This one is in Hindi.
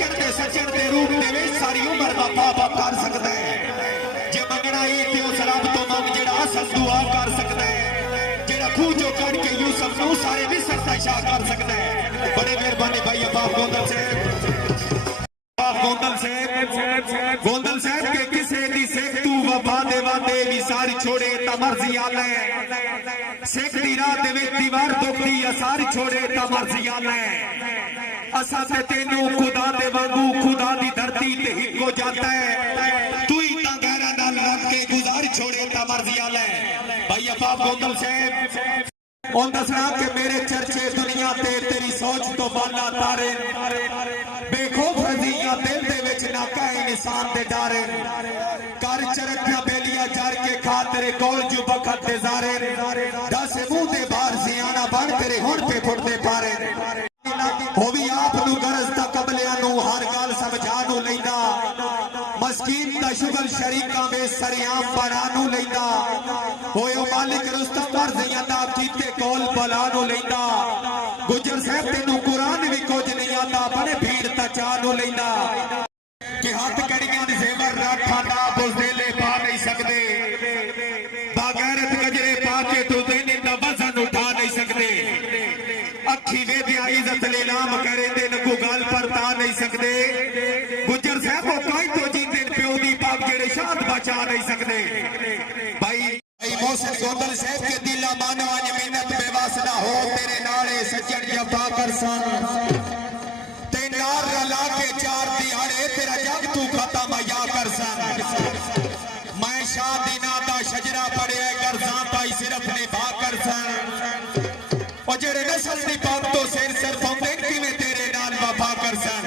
सज्जन के रूप में सारी उम्र वफा कर सकता है। जे मंगना ही ते उस रब तो मंग जेड़ा असल दुआ कर सकता है, जेड़ा खूह चो कट के यूसुफ नू सारे मिस्र दा शाह कर सकता है। बड़े मेहरबानी भाई अब्बास गोंदल साहब के किसे दी सिख तू वफा दे वादे भी सारी छोड़े ता मर्जी आला है। सिख दी राह दे विच दीवार दुखदी असार छोड़े ता मर्जी आला है। असा ते तेनू खुदा दे वांगू खुदा दी धरती ते हिक हो जाता है। तू ही ता गहरा नाल लग के गुजार छोड़े ता मर्जी आला है। भाई अब्बास गोंदल साहब उन दसना के मेरे चर्चे दुनिया ते तेरी सोच तो बाला तारे बेखौफ रजिया दिल दे विच ना कहे इंसान दे डारे कर चरखिया बेलिया चर के खा तेरे कोल जो बखत दे जारे दस मुंह दे बाहर सियाना बन तेरे हुण पे फुटदे पारे हो भी आप नू गरज ता कबलियां नू हर गल समझा नू लैंदा मस्कीन दा शुगल शरीका में सरेआम बना नू लैंदा होयो मालिक रुस्तम मर्जियां दा कीते कोल बला नू लैंदा गुजर साहब तेनू कुरान भी कुछ नहीं आता बड़े भीड़ ता चा नू लैंदा कि हाथ कड़ियां दे जेवर राखा ना बुज़दिले पा नहीं सकदे बागैरत गजरे पा के तू देने दा वजन उठा नहीं सकदे अखी वे दी इज्जत नीलाम करे दे नकू गाल पर ता नहीं सकदे गुजर साहब कोई तो जीते प्यो दी पाक जेड़े शांत बचा नहीं सकदे। भाई मोहसिन गोंदल साहब के दिला मानो आज मेहनत बेवासना हो तेरे नाले सज्जन जफा कर सन ते नार रला के चार दिहाड़े तेरा जग तू खत्म या कर सन मैं शाह दीना दा शजरा पड़े गर्जा पाई सिर्फ निभा कर सन और जेड़े नस्ल दी पाक तो सिर पाउंदे किवें तेरे नाल वफा कर सन